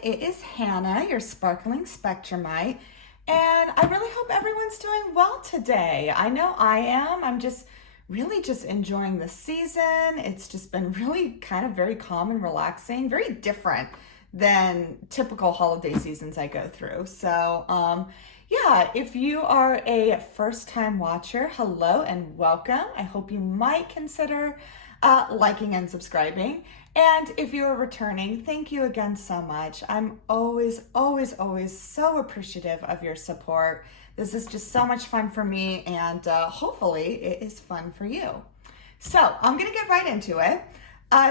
It is Hannah, your sparkling spectrumite, and I really hope everyone's doing well today. I know I am. I'm just really just enjoying the season. It's just been really kind of very calm and relaxing, very different than typical holiday seasons I go through. So, yeah, if you are a first-time watcher, hello and welcome. I hope you might consider liking and subscribing. And if you are returning, thank you again so much. I'm always so appreciative of your support. This is just so much fun for me, and hopefully it is fun for you. So I'm gonna get right into it.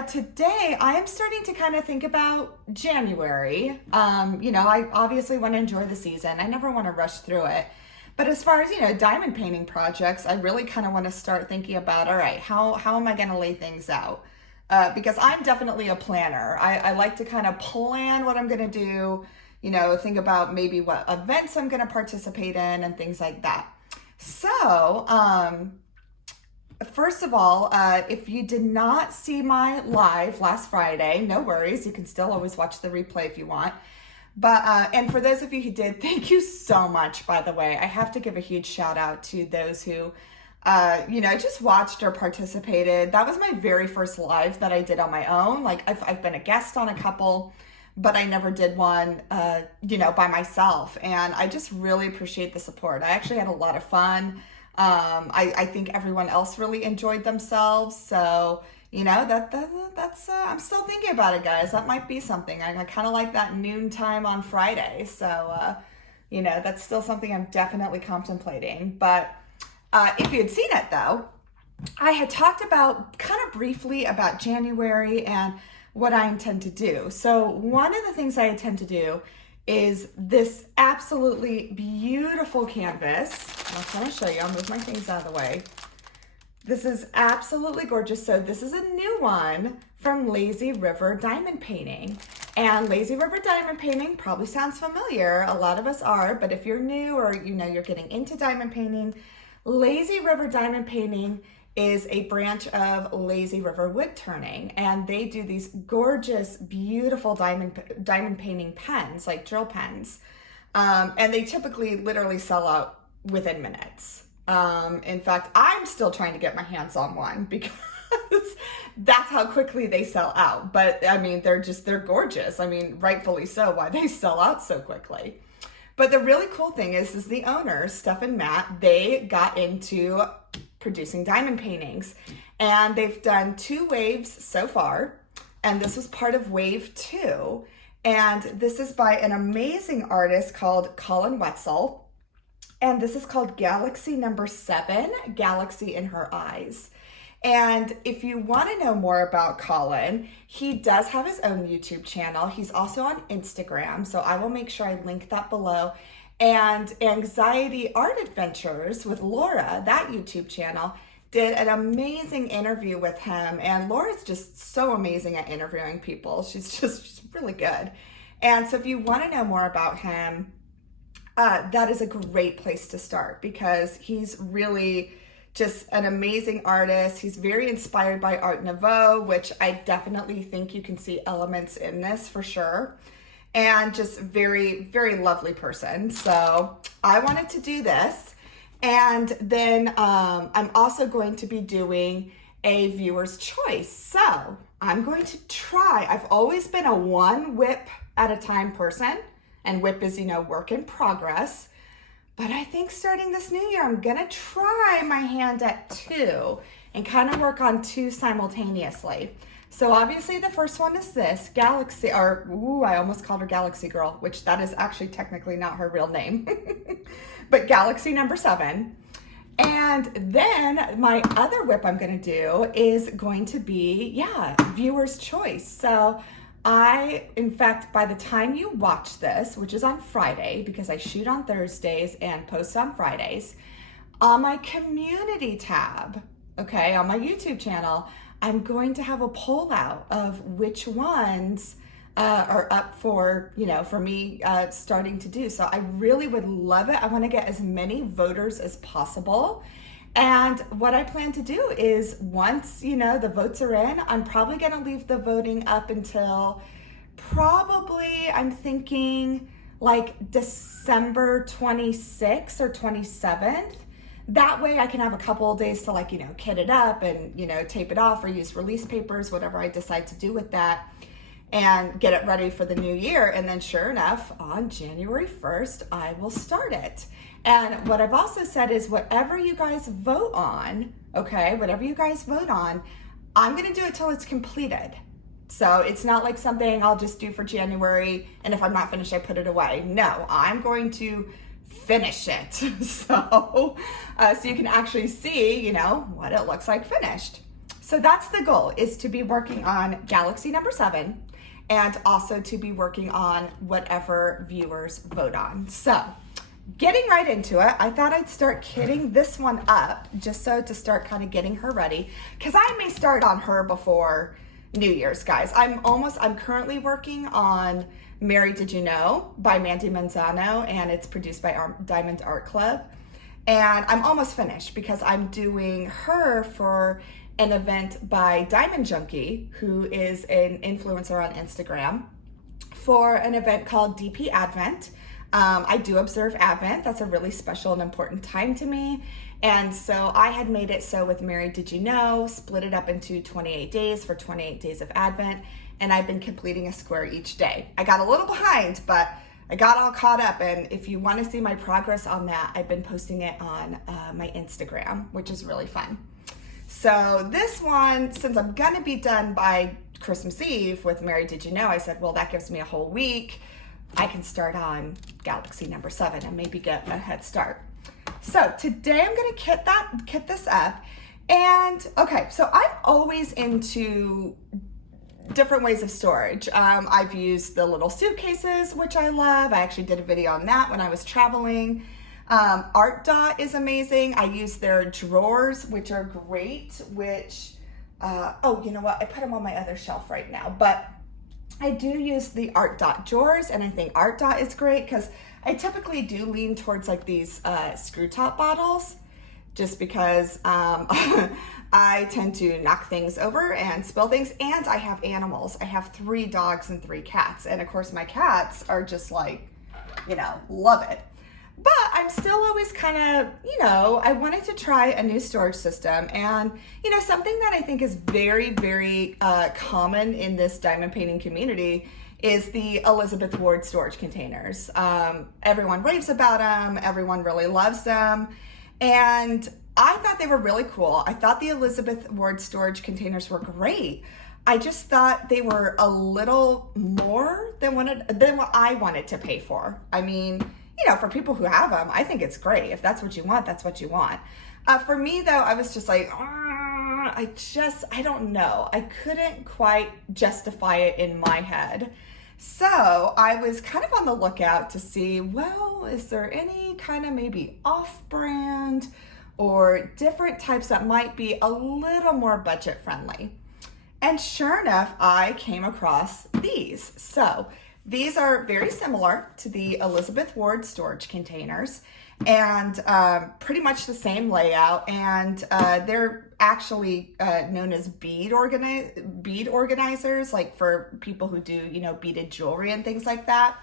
Today, I am starting to kind of think about January. I obviously want to enjoy the season. I never want to rush through it. But as far as, diamond painting projects, I really kind of want to start thinking about, all right, how am I going to lay things out? Because I'm definitely a planner. I like to kind of plan what I'm going to do, think about maybe what events I'm going to participate in and things like that. So, first of all, if you did not see my live last Friday, no worries. You can still always watch the replay if you want. But, and for those of you who did, thank you so much, by the way. I have to give a huge shout out to those who, just watched or participated. That was my very first live that I did on my own. Like I've been a guest on a couple, but I never did one, by myself. And I just really appreciate the support. I actually had a lot of fun. I think everyone else really enjoyed themselves. So, that's, I'm still thinking about it, guys. That might be something. I kind of like that noon time on Friday. So, that's still something I'm definitely contemplating. But if you had seen it though, I had talked about kind of briefly about January and what I intend to do. So one of the things I intend to do is this absolutely beautiful canvas. I'm going to show you. I'll move my things out of the way. This is absolutely gorgeous. So this is a new one from Lazy River Diamond Painting. And Lazy River Diamond Painting probably sounds familiar. A lot of us are, but if you're new or you're getting into diamond painting, Lazy River Diamond Painting is a branch of Lazy River Wood Turning, and they do these gorgeous, beautiful diamond painting pens, like drill pens, and they typically literally sell out within minutes. In fact, I'm still trying to get my hands on one because that's how quickly they sell out. But I mean, they're gorgeous. I mean, rightfully so, why they sell out so quickly. But the really cool thing is the owners, Steph and Matt, they got into producing diamond paintings, and they've done 2 waves so far, and this was part of wave 2, and this is by an amazing artist called Colin Wetzel, and this is called Galaxy number 7, Galaxy in Her Eyes. And if you want to know more about Colin, he does have his own YouTube channel. He's also on Instagram, so I will make sure I link that below. And Anxiety Art Adventures with Laura, that YouTube channel, did an amazing interview with him. And Laura's just so amazing at interviewing people. She's really good. And so if you want to know more about him, that is a great place to start because he's really just an amazing artist. He's very inspired by Art Nouveau, which I definitely think you can see elements in this for sure. And just very, very lovely person. So I wanted to do this. And then I'm also going to be doing a viewer's choice. So I'm going to try. I've always been a 1 whip at a time person. And whip is, work in progress. But I think starting this new year, I'm gonna try my hand at 2 and kind of work on 2 simultaneously. So obviously the first one is this, Galaxy, I almost called her Galaxy Girl, which that is actually technically not her real name, but Galaxy number 7. And then my other whip I'm gonna do is going to be, viewer's choice. So in fact, by the time you watch this, which is on Friday, because I shoot on Thursdays and post on Fridays, on my community tab, on my YouTube channel, I'm going to have a poll out of which ones are up for, for me starting to do. So I really would love it. I want to get as many voters as possible. And what I plan to do is once, the votes are in, I'm probably going to leave the voting up until Probably, I'm thinking like December 26th or 27th. That way I can have a couple of days to like, kit it up and, tape it off or use release papers, whatever I decide to do with that, and get it ready for the new year. And then sure enough, on January 1st, I will start it. And what I've also said is whatever you guys vote on, okay, whatever you guys vote on, I'm going to do it till it's completed. So it's not like something I'll just do for January, and if I'm not finished, I put it away. No, I'm going to finish it. So you can actually see, what it looks like finished. So that's the goal, is to be working on Galaxy number 7 and also to be working on whatever viewers vote on. So getting right into it, I thought I'd start kitting this one up just so to start kind of getting her ready, because I may start on her before New Year's, guys. I'm currently working on Mary Did You Know by Mandy Manzano, and it's produced by Diamond Art Club. And I'm almost finished because I'm doing her for an event by Diamond Junkie, who is an influencer on Instagram, for an event called DP Advent. I do observe Advent. That's a really special and important time to me. And so I had made it so with Mary Did You Know, split it up into 28 days for 28 days of Advent, and I've been completing a square each day. I got a little behind, but I got all caught up, and if you want to see my progress on that, I've been posting it on my Instagram, which is really fun. So this one, since I'm going to be done by Christmas Eve with Mary Did You Know, I said, well, that gives me a whole week. I can start on Galaxy number 7 and maybe get a head start. So today I'm going to kit this up. And okay, so I'm always into different ways of storage. I've used the little suitcases, which I love. I actually did a video on that when I was traveling. Art Dot is amazing. I use their drawers, which are great, which, oh, you know what? I put them on my other shelf right now, but I do use the Art Dot drawers, and I think Art Dot is great because I typically do lean towards like these screw top bottles, just because I tend to knock things over and spill things, and I have animals. I have 3 dogs and 3 cats, and of course my cats are just like, love it. But I'm still always kind of, I wanted to try a new storage system, and, something that I think is very, very common in this diamond painting community is the Elizabeth Ward storage containers. Everyone raves about them. Everyone really loves them. And I thought they were really cool. I thought the Elizabeth Ward storage containers were great. I just thought they were a little more than what I wanted to pay for. I mean, for people who have them, I think it's great. If that's what you want, that's what you want. For me though, I was just like, I don't know. I couldn't quite justify it in my head. So I was kind of on the lookout to see, well, is there any kind of maybe off-brand or different types that might be a little more budget friendly? And sure enough, I came across these. So these are very similar to the Elizabeth Ward storage containers, and pretty much the same layout, and they're actually known as bead organizers, like for people who do, beaded jewelry and things like that.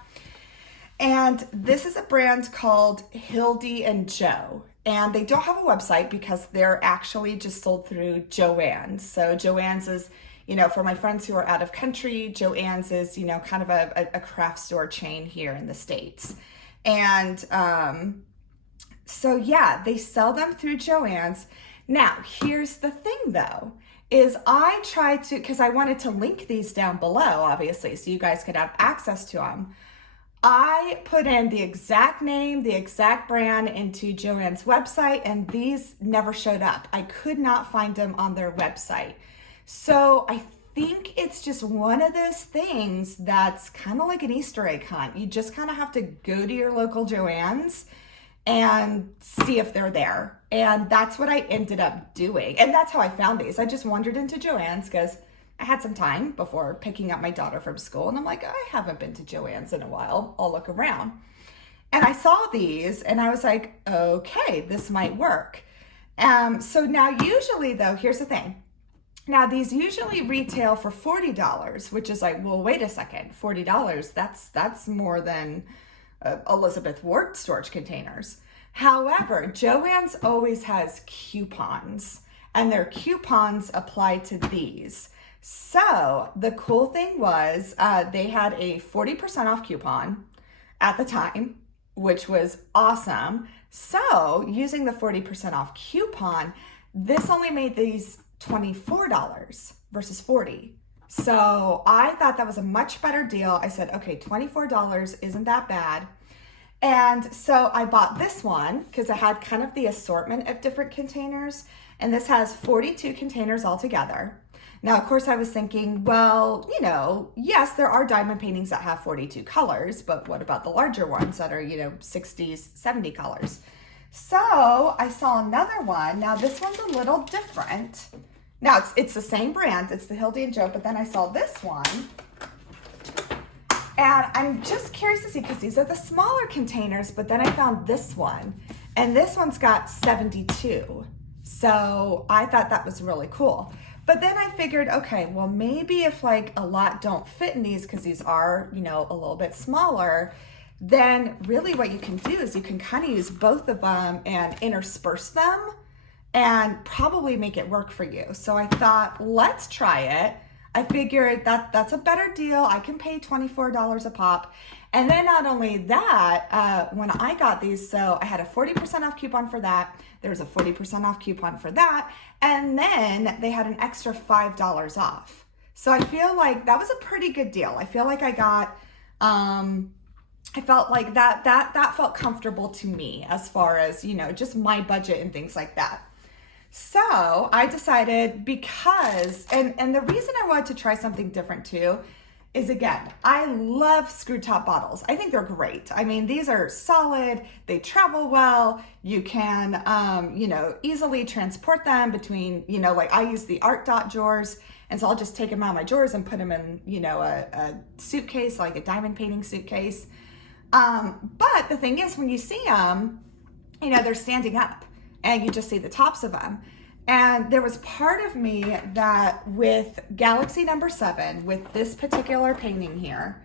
And this is a brand called Hildie and Joe, and they don't have a website because they're actually just sold through Joann's. So Joann's is, for my friends who are out of country, Joann's is, kind of a craft store chain here in the States. And so yeah, they sell them through Joann's. Now, here's the thing though, is I tried to, because I wanted to link these down below, obviously, so you guys could have access to them. I put in the exact name, the exact brand into Joann's website, and these never showed up. I could not find them on their website. So I think it's just one of those things that's kind of like an Easter egg hunt. You just kind of have to go to your local Joann's and see if they're there. And that's what I ended up doing. And that's how I found these. I just wandered into Joann's because I had some time before picking up my daughter from school. And I'm like, I haven't been to Joann's in a while. I'll look around. And I saw these and I was like, okay, this might work. So now usually though, here's the thing. Now these usually retail for $40, which is like, well, wait a second, $40, that's more than Elizabeth Ward storage containers. However, Joann's always has coupons, and their coupons apply to these. So the cool thing was they had a 40% off coupon at the time, which was awesome. So using the 40% off coupon, this only made these $24 versus $40. So I thought that was a much better deal. I said, okay, $24 isn't that bad. And so I bought this one because it had kind of the assortment of different containers. And this has 42 containers altogether. Now, of course, I was thinking, well, you know, yes, there are diamond paintings that have 42 colors, but what about the larger ones that are, you know, 60s, 70 colors? So I saw another one. Now, this one's a little different. Now, it's the same brand. It's the Hildie and Joe, but then I saw this one. And I'm just curious to see, because these are the smaller containers, but then I found this one, and this one's got 72. So I thought that was really cool. But then I figured, okay, well, maybe if like a lot don't fit in these because these are, you know, a little bit smaller, then really what you can do is you can kind of use both of them and intersperse them and probably make it work for you. So I thought, let's try it. I figured that's a better deal. I can pay $24 a pop. And then not only that, when I got these, so I had a 40% off coupon for that. There was a 40% off coupon for that. And then they had an extra $5 off. So I feel like that was a pretty good deal. I feel like I got, I felt like that felt comfortable to me as far as, you know, just my budget and things like that. So I decided because, and the reason I wanted to try something different too, is again, I love screw top bottles. I think they're great. I mean, these are solid, they travel well, you can, you know, easily transport them between, you know, like I use the Art Dot drawers, and so I'll just take them out of my drawers and put them in, you know, a suitcase, like a diamond painting suitcase. But the thing is, when you see them, you know, they're standing up and you just see the tops of them. And there was part of me that with Galaxy number 7, with this particular painting here,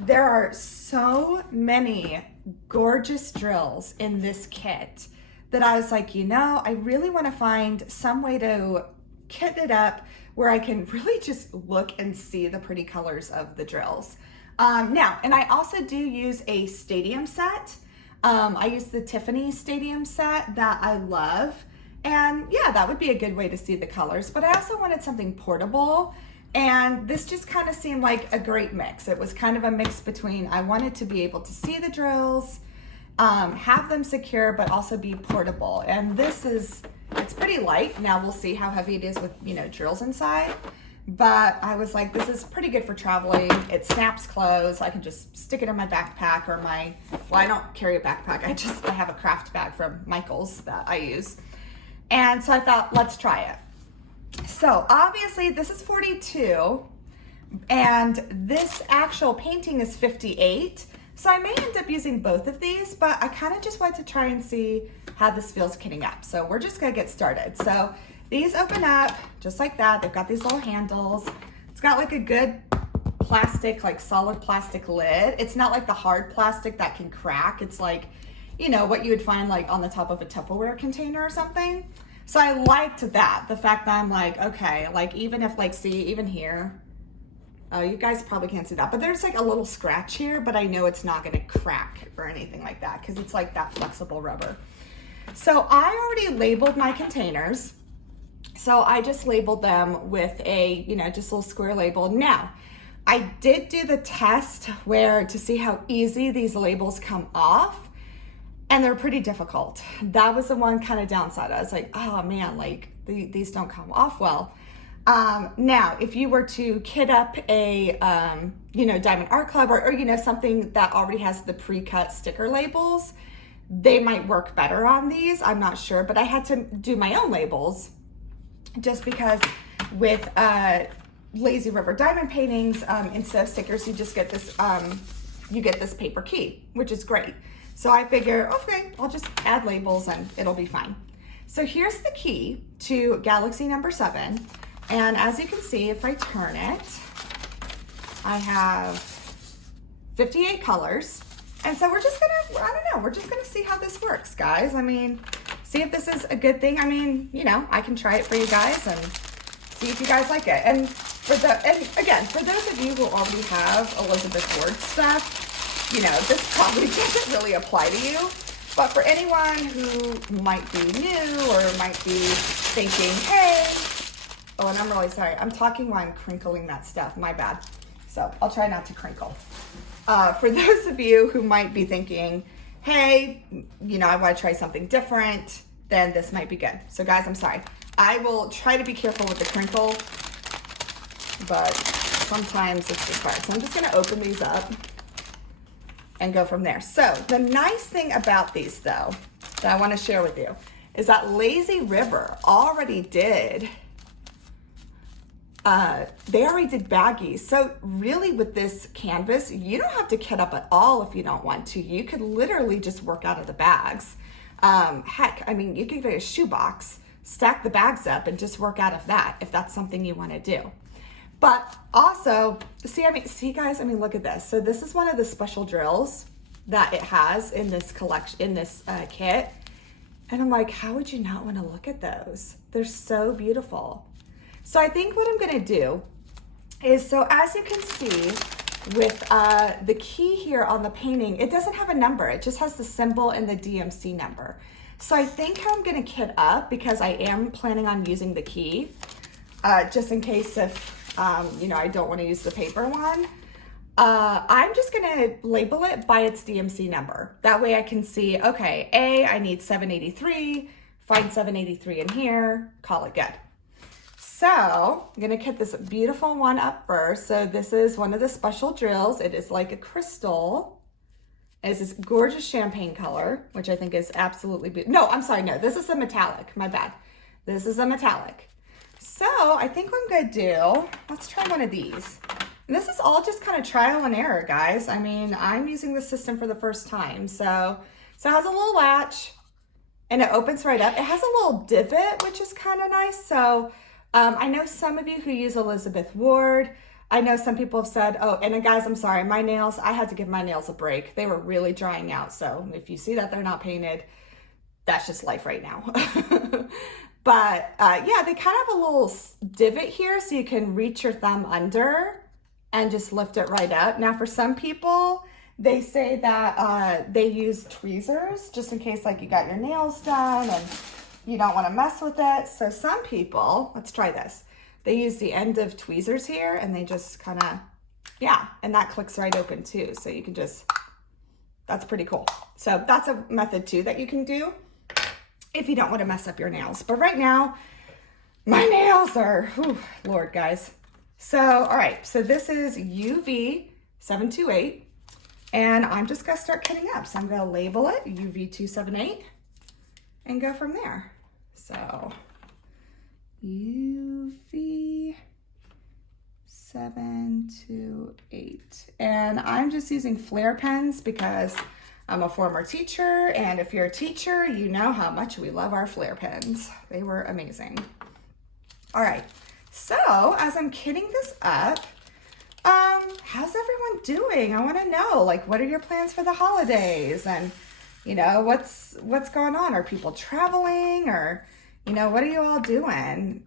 there are so many gorgeous drills in this kit that I was like, you know, I really want to find some way to kit it up where I can really just look and see the pretty colors of the drills. Now, and I also do use a stadium set. I use the Tiffany stadium set that I love. And yeah, that would be a good way to see the colors, but I also wanted something portable, and this just kind of seemed like a great mix. It was kind of a mix between, I wanted to be able to see the drills, have them secure, but also be portable. And this is, it's pretty light. Now we'll see how heavy it is with, you know, drills inside. But I was like, this is pretty good for traveling. It snaps closed. I can just stick it in my backpack or my, well, I don't carry a backpack. I have a craft bag from Michael's that I use. And so I thought, let's try it. So obviously this is 42 and this actual painting is 58. So I may end up using both of these, but I kind of just wanted to try and see how this feels kitting up. So we're just gonna get started. So these open up just like that. They've got these little handles. It's got like a good plastic, like solid plastic lid. It's not like the hard plastic that can crack. It's like, you know, what you would find like on the top of a Tupperware container or something. So I liked that, the fact that I'm like, okay, like even if like, see, even here, oh, you guys probably can't see that, but there's like a little scratch here, but I know it's not gonna crack or anything like that because it's like that flexible rubber. So I already labeled my containers. So I just labeled them with a, you know, just a little square label. Now, I did do the test where to see how easy these labels come off. And they're pretty difficult. That was the one kind of downside. I was like, oh man, like these don't come off well. Now, if you were to kit up a, you know, Diamond Art Club or, you know, something that already has the pre-cut sticker labels, they might work better on these. I'm not sure, but I had to do my own labels just because with Lazy River diamond paintings, instead of stickers, you just get this, you get this paper key, which is great. So I figure, okay, I'll just add labels and it'll be fine. So here's the key to Galaxy number 7. And as you can see, if I turn it, I have 58 colors. And so we're just gonna, I don't know, we're just gonna see how this works, guys. I mean, see if this is a good thing. I mean, you know, I can try it for you guys and see if you guys like it. And again, for those of you who already have Elizabeth Ward stuff, you know, this probably doesn't really apply to you. But for anyone who might be new or might be thinking, hey, oh, and I'm really sorry. I'm talking while I'm crinkling that stuff. My bad. So I'll try not to crinkle. For those of you who might be thinking, hey, you know, I want to try something different, then this might be good. So guys, I'm sorry. I will try to be careful with the crinkle, but sometimes it's just hard. So I'm just going to open these up and go from there. So the nice thing about these though, that I want to share with you, is that Lazy River already did, they already did baggies. So really with this canvas, you don't have to kit up at all if you don't want to. You could literally just work out of the bags. Heck, I mean, you could get a shoebox, stack the bags up and just work out of that if that's something you want to do. But also, see guys, I mean, look at this. So this is one of the special drills that it has in this collection, in this kit. And I'm like, how would you not want to look at those? They're so beautiful. So I think what I'm going to do is, so as you can see with the key here on the painting, it doesn't have a number. It just has the symbol and the DMC number. So I think how I'm going to kit up, because I am planning on using the key, just in case if, you know, I don't want to use the paper one. I'm just going to label it by its DMC number. That way I can see, okay, I need 783, find 783 in here, call it good. So I'm going to kit this beautiful one up first. So this is one of the special drills. It is like a crystal. It's this gorgeous champagne color, which I think is absolutely beautiful. No, I'm sorry. No, this is a metallic. My bad. This is a metallic. So I think what I'm going to do, let's try one of these. And this is all just kind of trial and error, guys. I mean, I'm using the system for the first time. So it has a little latch and it opens right up. It has a little divot, which is kind of nice. So I know some of you who use Elizabeth Ward. I know some people have said, oh, and guys, I'm sorry, my nails, I had to give my nails a break. They were really drying out. So if you see that they're not painted, that's just life right now. But yeah, they kind of have a little divot here so you can reach your thumb under and just lift it right up. Now for some people, they say that they use tweezers just in case like you got your nails done and you don't want to mess with it. So some people, let's try this. They use the end of tweezers here and they just kind of, yeah, and that clicks right open too. So you can just, that's pretty cool. So that's a method too that you can do if you don't want to mess up your nails. But right now, my nails are, whew, Lord, guys. So, all right, so this is UV728, and I'm just gonna start kitting up. So I'm gonna label it UV278 and go from there. So UV728, and I'm just using Flair pens because I'm a former teacher, and if you're a teacher, you know how much we love our Flair pens. They were amazing. All right, so as I'm kitting this up, how's everyone doing? I want to know, like, what are your plans for the holidays? And, you know, what's going on? Are people traveling, or, you know, what are you all doing?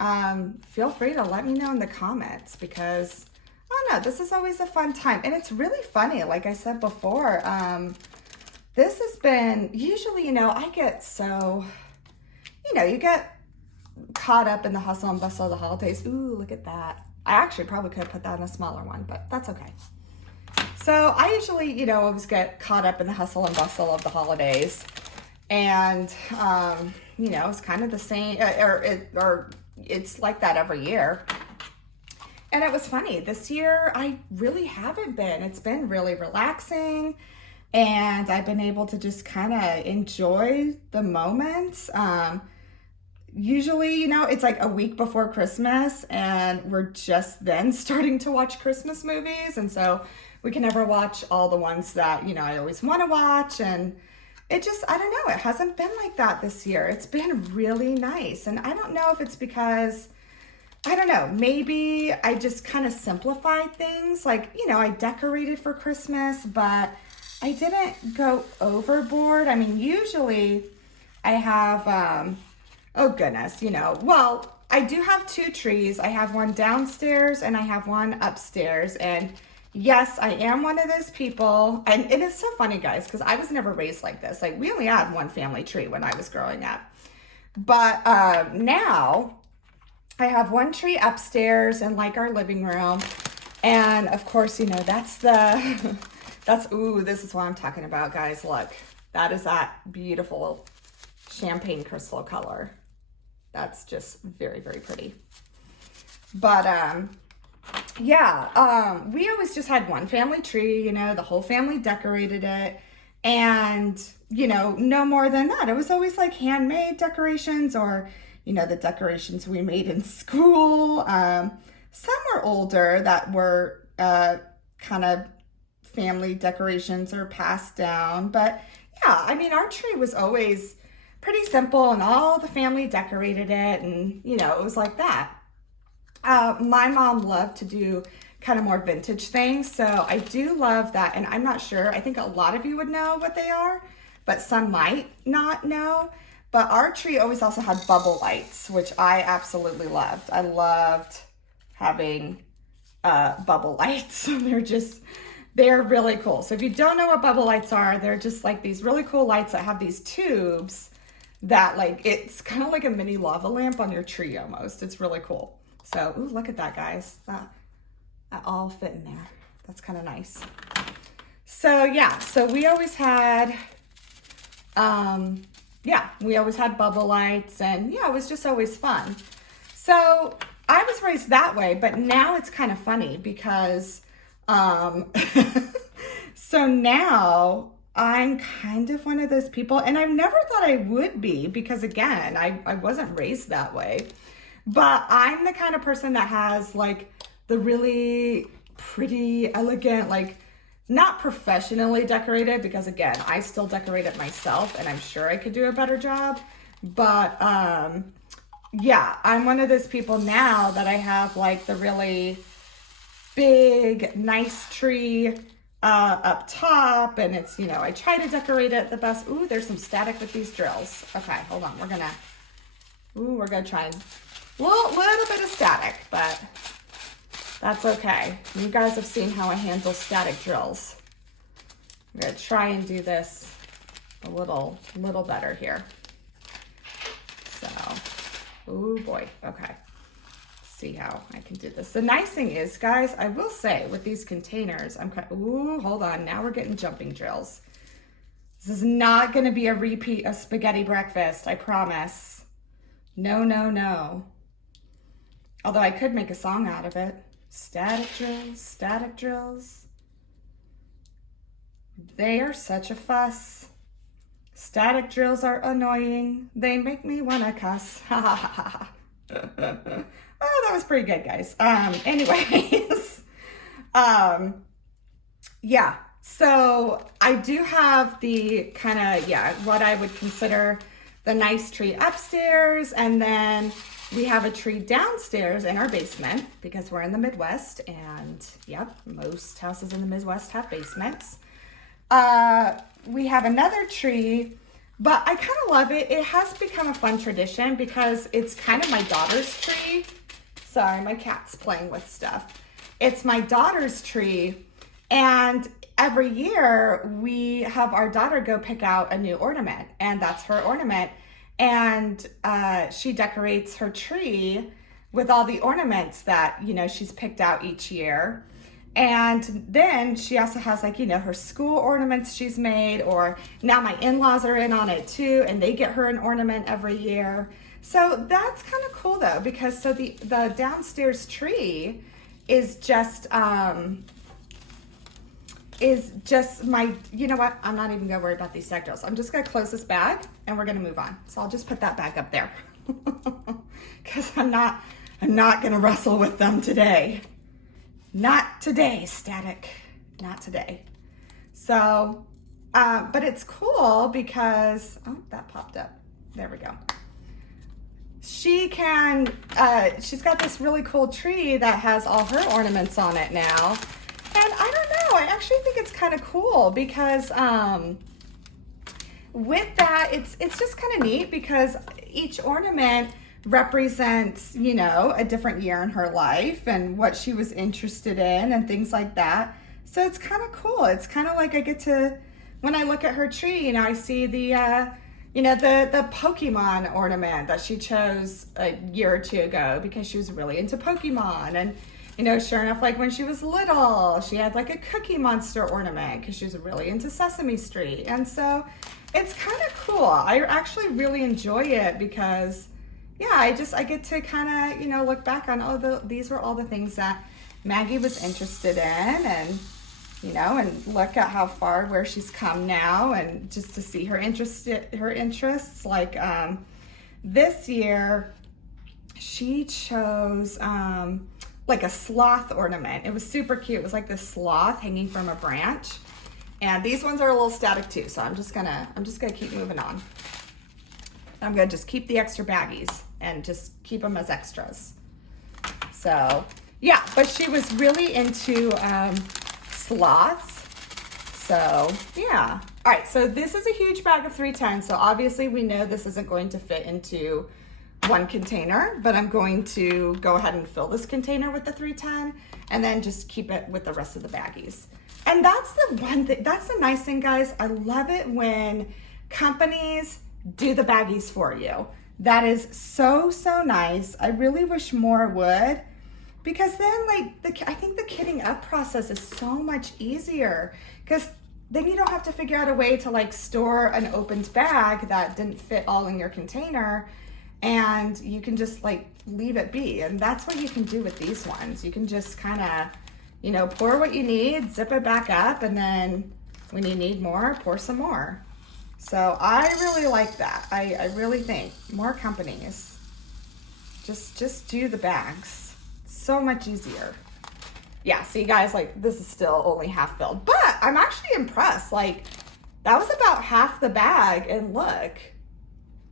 Feel free to let me know in the comments, because, I don't know, this is always a fun time. And it's really funny, like I said before, this has been, usually, you know, I get so, you know, you get caught up in the hustle and bustle of the holidays. Ooh, look at that. I actually probably could have put that in a smaller one, but that's okay. So I usually, you know, always get caught up in the hustle and bustle of the holidays. And, you know, it's kind of the same, or it's like that every year. And it was funny. This year, I really haven't been. It's been really relaxing. And I've been able to just kind of enjoy the moments. Usually, you know, it's like a week before Christmas and we're just then starting to watch Christmas movies. And so we can never watch all the ones that, you know, I always want to watch. And it just, I don't know, it hasn't been like that this year. It's been really nice. And I don't know if it's because, I don't know, maybe I just kind of simplified things. Like, you know, I decorated for Christmas, but I didn't go overboard. I mean, usually I have, oh goodness, you know, well, I do have 2 trees. I have one downstairs and I have one upstairs. And yes, I am one of those people. And it is so funny, guys, because I was never raised like this. Like, we only had one family tree when I was growing up. But now I have one tree upstairs in like our living room. And of course, you know, that's the, ooh, this is what I'm talking about, guys. Look, that is that beautiful champagne crystal color. That's just very, very pretty. But, yeah, we always just had one family tree, you know, the whole family decorated it. And, you know, no more than that. It was always like handmade decorations or, you know, the decorations we made in school. Some were older that were kind of family decorations or passed down. But, yeah, I mean, our tree was always pretty simple and all the family decorated it, and you know, it was like that. My mom loved to do kind of more vintage things, so I do love that. And I'm not sure, I think a lot of you would know what they are, but some might not know. But our tree always also had bubble lights, which I absolutely loved. I loved having bubble lights. They're really cool. So if you don't know what bubble lights are, they're just like these really cool lights that have these tubes that, like, it's kind of like a mini lava lamp on your tree almost. It's really cool. So, ooh, look at that, guys. That all fit in there. That's kind of nice. So, yeah. So we always had, we always had bubble lights, and yeah, it was just always fun. So I was raised that way, but now it's kind of funny because, so now I'm kind of one of those people, and I've never thought I would be because, again, I wasn't raised that way. But I'm the kind of person that has, like, the really pretty, elegant, like, not professionally decorated, because, again, I still decorate it myself, and I'm sure I could do a better job. But, yeah, I'm one of those people now that I have, like, the really big, nice tree up top, and it's, you know, I try to decorate it the best. Ooh, there's some static with these drills. Okay, hold on. We're gonna try and little bit of static, but that's okay. You guys have seen how I handle static drills. I'm gonna try and do this a little better here. So, ooh boy. Okay. See how I can do this. The nice thing is, guys, I will say with these containers, ooh, hold on. Now we're getting jumping drills. This is not going to be a repeat of spaghetti breakfast. I promise. No, no, no. Although I could make a song out of it. Static drills, static drills. They are such a fuss. Static drills are annoying. They make me want to cuss. Ha ha ha ha. Oh, that was pretty good, guys. Anyways, yeah, so I do have the kind of, yeah, what I would consider the nice tree upstairs, and then we have a tree downstairs in our basement because we're in the Midwest, and yep, most houses in the Midwest have basements. We have another tree, but I kind of love it. It has become a fun tradition because it's kind of my daughter's tree. Sorry, my cat's playing with stuff. It's my daughter's tree, and every year we have our daughter go pick out a new ornament, and that's her ornament. And she decorates her tree with all the ornaments that, you know, she's picked out each year. And then she also has, like, you know, her school ornaments she's made, or now my in-laws are in on it too, and they get her an ornament every year. So that's kind of cool though, because so the downstairs tree is just my, you know what? I'm not even gonna worry about these stack drills. I'm just gonna close this bag and we're gonna move on. So I'll just put that back up there because I'm not gonna wrestle with them today. Not today, static, not today. So But it's cool because, oh, that popped up. There we go. She can, she's got this really cool tree that has all her ornaments on it now. And I don't know, I actually think it's kind of cool because with that, it's just kind of neat because each ornament represents, you know, a different year in her life and what she was interested in and things like that. So it's kind of cool. It's kind of like I get to, when I look at her tree, you know, I see the, you know, the Pokemon ornament that she chose a year or two ago because she was really into Pokemon. And, you know, sure enough, like when she was little, she had like a Cookie Monster ornament because she was really into Sesame Street. And so it's kind of cool. I actually really enjoy it because, yeah, I get to kind of, you know, look back on, oh, these were all the things that Maggie was interested in, and, you know, and look at how far, where she's come now, and just to see her interests. Like this year, she chose like a sloth ornament. It was super cute. It was like this sloth hanging from a branch. And these ones are a little static too, so I'm just gonna keep moving on. I'm gonna just keep the extra baggies and just keep them as extras. So yeah, but she was really into sloths. So yeah. All right, so this is a huge bag of 310. So obviously we know this isn't going to fit into one container, but I'm going to go ahead and fill this container with the 310 and then just keep it with the rest of the baggies. And that's the one thing, that's the nice thing, guys. I love it when companies do the baggies for you. That is so, so nice. I really wish more would, because then like I think the kitting up process is so much easier, because then you don't have to figure out a way to like store an opened bag that didn't fit all in your container, and you can just like leave it be. And that's what you can do with these ones. You can just kind of, you know, pour what you need, zip it back up, and then when you need more, pour some more. So I really like that. I really think more companies just do the bags. So much easier. Yeah, see guys, like this is still only half filled, but I'm actually impressed. Like that was about half the bag, and look.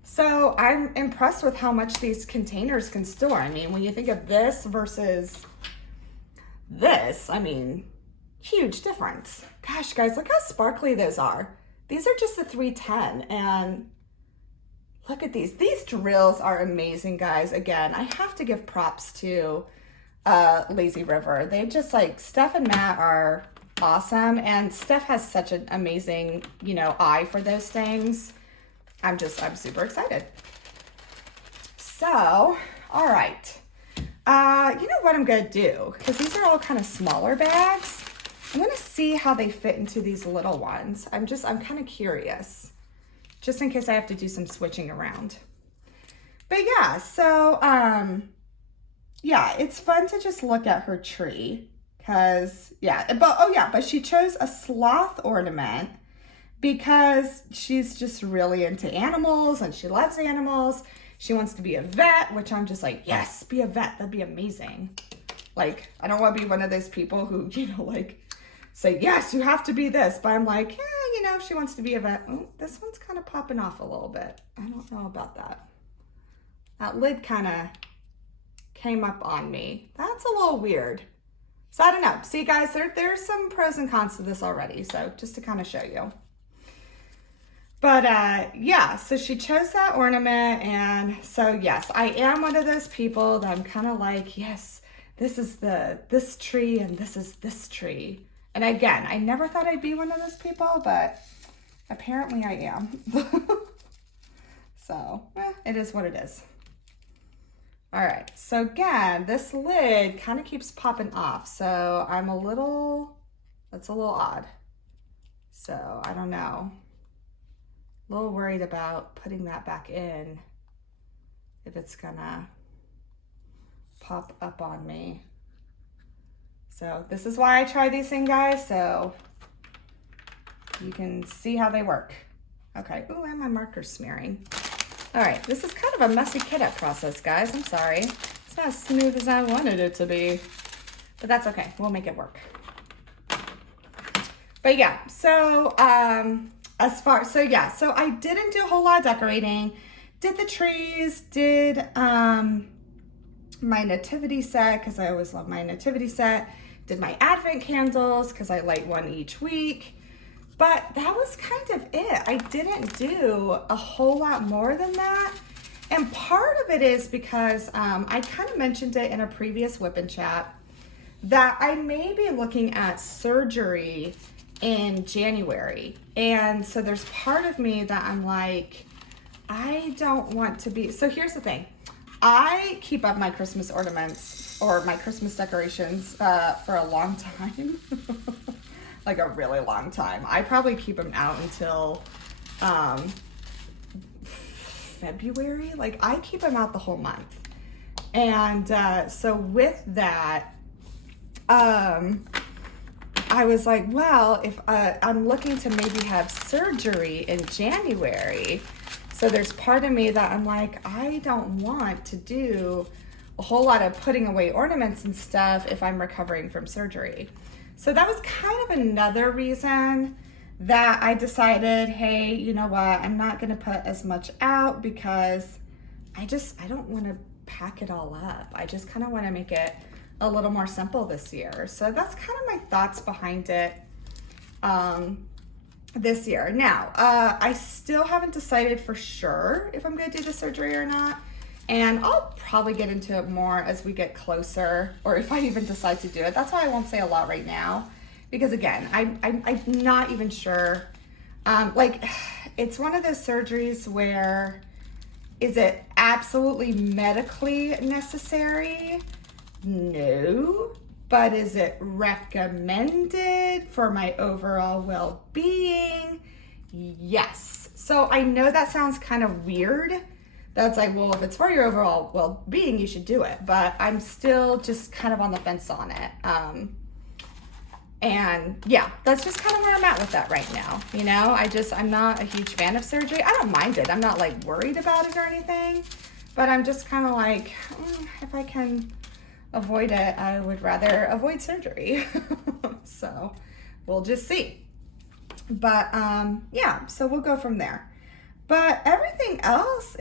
So I'm impressed with how much these containers can store. I mean, when you think of this versus this, I mean, huge difference. Gosh, guys, look how sparkly those are. These are just the 310, and look at these. These drills are amazing, guys. Again, I have to give props to Lazy River. They just like, Steph and Matt are awesome, and Steph has such an amazing, you know, eye for those things. I'm super excited. So, all right. You know what I'm gonna do, because these are all kind of smaller bags. I'm gonna see how they fit into these little ones. I'm kind of curious, just in case I have to do some switching around. But yeah, so yeah, it's fun to just look at her tree, because yeah, but she chose a sloth ornament because she's just really into animals and she loves animals. She wants to be a vet, which I'm just like, yes, be a vet. That'd be amazing. Like, I don't want to be one of those people who, you know, like say, yes, you have to be this. But I'm like, yeah, you know, if she wants to be a vet. Oh, this one's kind of popping off a little bit. I don't know about that. That lid kind of came up on me. That's a little weird. So I don't know. See, guys, there's some pros and cons to this already. So just to kind of show you. But yeah, so she chose that ornament, and so yes, I am one of those people that I'm kind of like, yes, this is this tree and this is this tree. And again, I never thought I'd be one of those people, but apparently I am. So it is what it is. All right, so again, this lid kind of keeps popping off, so that's a little odd. So I don't know. A little worried about putting that back in, if it's gonna pop up on me. So this is why I try these things, guys, so you can see how they work. Okay, ooh, and my marker's smearing. All right, this is kind of a messy kit up process, guys. I'm sorry. It's not as smooth as I wanted it to be, but that's okay. We'll make it work. But yeah, so so I didn't do a whole lot of decorating. Did the trees, did my nativity set, because I always love my nativity set. Did my advent candles, because I light one each week. But that was kind of it. I didn't do a whole lot more than that. And part of it is because I kind of mentioned it in a previous Whip and Chat that I may be looking at surgery in January. And so there's part of me that I'm like, I don't want to be. So here's the thing. I keep up my Christmas ornaments or my Christmas decorations for a long time. Like a really long time. I probably keep them out until February. Like I keep them out the whole month. And so with that, I was like, well, if I'm looking to maybe have surgery in January. So there's part of me that I'm like, I don't want to do a whole lot of putting away ornaments and stuff if I'm recovering from surgery. So that was kind of another reason that I decided, hey, you know what? I'm not going to put as much out because I don't want to pack it all up. I just kind of want to make it a little more simple this year. So that's kind of my thoughts behind it this year. Now, I still haven't decided for sure if I'm going to do the surgery or not. And I'll probably get into it more as we get closer, or if I even decide to do it. That's why I won't say a lot right now, because again, I'm not even sure. Like, it's one of those surgeries where, is it absolutely medically necessary? No. But is it recommended for my overall well-being? Yes. So I know that sounds kind of weird. That's like, well, if it's for your overall well-being, you should do it. But I'm still just kind of on the fence on it. And yeah, that's just kind of where I'm at with that right now. You know, I'm not a huge fan of surgery. I don't mind it. I'm not like worried about it or anything. But I'm just kind of like, if I can avoid it, I would rather avoid surgery. So we'll just see. But yeah, so we'll go from there. But everything else,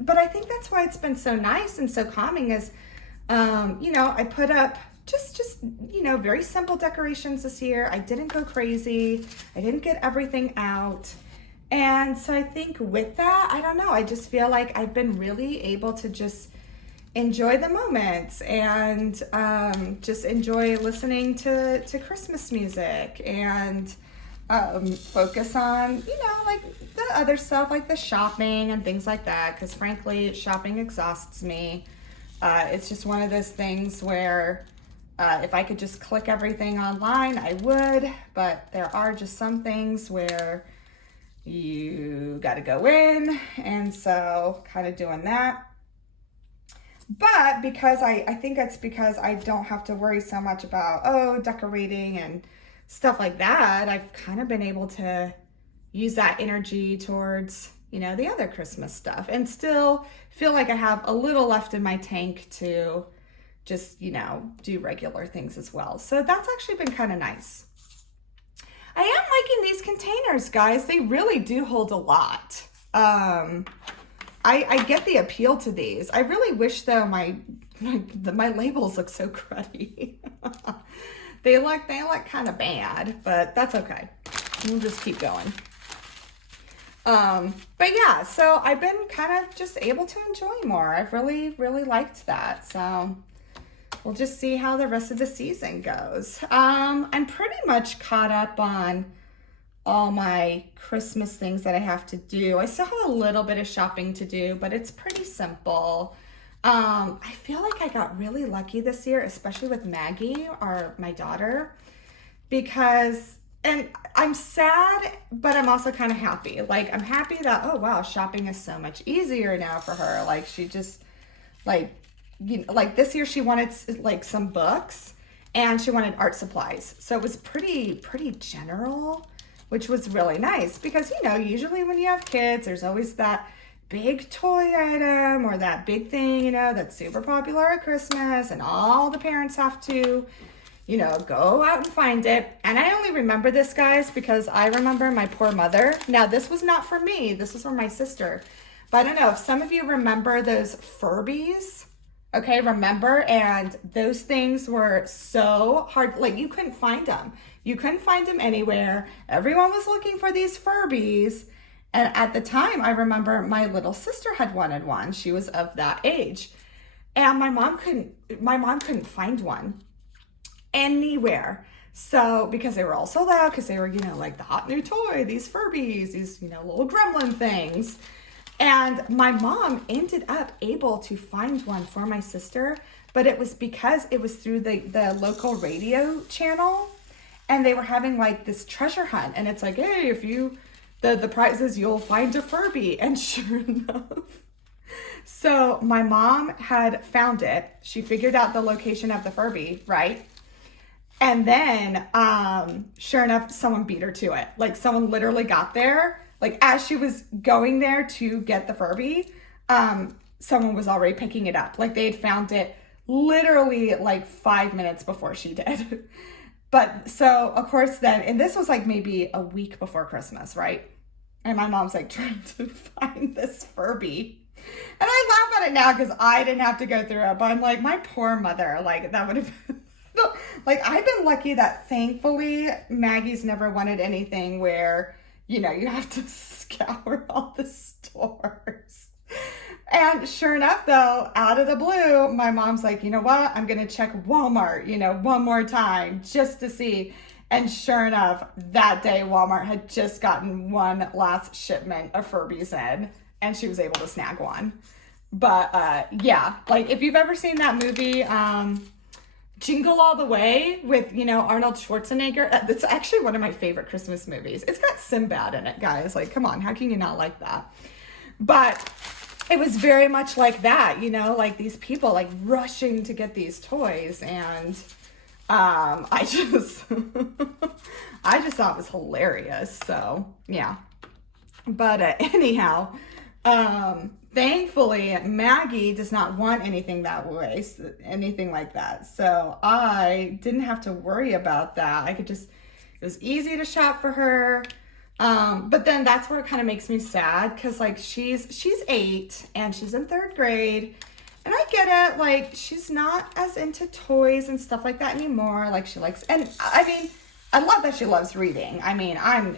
but I think that's why it's been so nice and so calming is, you know, I put up just, you know, very simple decorations this year. I didn't go crazy. I didn't get everything out. And so I think with that, I don't know, I just feel like I've been really able to just enjoy the moments and just enjoy listening to Christmas music and focus on, you know, like the other stuff like the shopping and things like that, because frankly shopping exhausts me. It's just one of those things where if I could just click everything online I would, but there are just some things where you got to go in, and so kind of doing that. But because I think it's because I don't have to worry so much about, decorating and stuff like that, I've kind of been able to use that energy towards, you know, the other Christmas stuff and still feel like I have a little left in my tank to just, you know, do regular things as well. So that's actually been kind of nice. I am liking these containers, guys. They really do hold a lot. I get the appeal to these. I really wish though my labels look so cruddy. They look kind of bad, but that's okay. We'll just keep going. But yeah, so I've been kind of just able to enjoy more. I've really, really liked that. So we'll just see how the rest of the season goes. I'm pretty much caught up on all my Christmas things that I have to do. I still have a little bit of shopping to do, but it's pretty simple. I feel like I got really lucky this year, especially with Maggie, my daughter, because, and I'm sad, but I'm also kind of happy. Like, I'm happy that, oh wow, shopping is so much easier now for her. Like, she just, like, you know, like this year she wanted like some books and she wanted art supplies. So it was pretty general, which was really nice because, you know, usually when you have kids, there's always that big toy item or that big thing, you know, that's super popular at Christmas and all the parents have to, you know, go out and find it. And I only remember this, guys, because I remember my poor mother. Now, this was not for me. This was for my sister. But I don't know if some of you remember those Furbies. Okay, remember? And those things were so hard. Like, you couldn't find them. You couldn't find them anywhere. Everyone was looking for these Furbies. And at the time, I remember my little sister had wanted one. She was of that age. And my mom couldn't find one anywhere. So, because they were all sold out, because they were, you know, like the hot new toy, these Furbies, these, you know, little gremlin things. And my mom ended up able to find one for my sister, but it was because it was through the local radio channel, and they were having like this treasure hunt. And it's like, hey, if you, the prize is you'll find a Furby. And sure enough, so my mom had found it. She figured out the location of the Furby, right? And then, sure enough, someone beat her to it. Like, someone literally got there. Like, as she was going there to get the Furby, someone was already picking it up. Like, they had found it literally like 5 minutes before she did. But so, of course, then, and this was like maybe a week before Christmas, right? And my mom's like trying to find this Furby. And I laugh at it now because I didn't have to go through it. But I'm like, my poor mother, like, that would have been, like, I've been lucky that thankfully Maggie's never wanted anything where, you know, you have to scour all the stores. And sure enough, though, out of the blue, my mom's like, you know what? I'm going to check Walmart, you know, one more time just to see. And sure enough, that day, Walmart had just gotten one last shipment of Furbies in, and she was able to snag one. But yeah, like, if you've ever seen that movie, Jingle All the Way with, you know, Arnold Schwarzenegger, that's actually one of my favorite Christmas movies. It's got Sinbad in it, guys. Like, come on, how can you not like that? But it was very much like that, you know, like these people like rushing to get these toys. And I just thought it was hilarious. So yeah. But anyhow, thankfully Maggie does not want anything that way, anything like that. So I didn't have to worry about that. I could just, it was easy to shop for her. But then that's where it kind of makes me sad, because like she's 8 and she's in 3rd grade, and I get it, like she's not as into toys and stuff like that anymore. Like she likes, and I mean, I love that she loves reading. I mean, I'm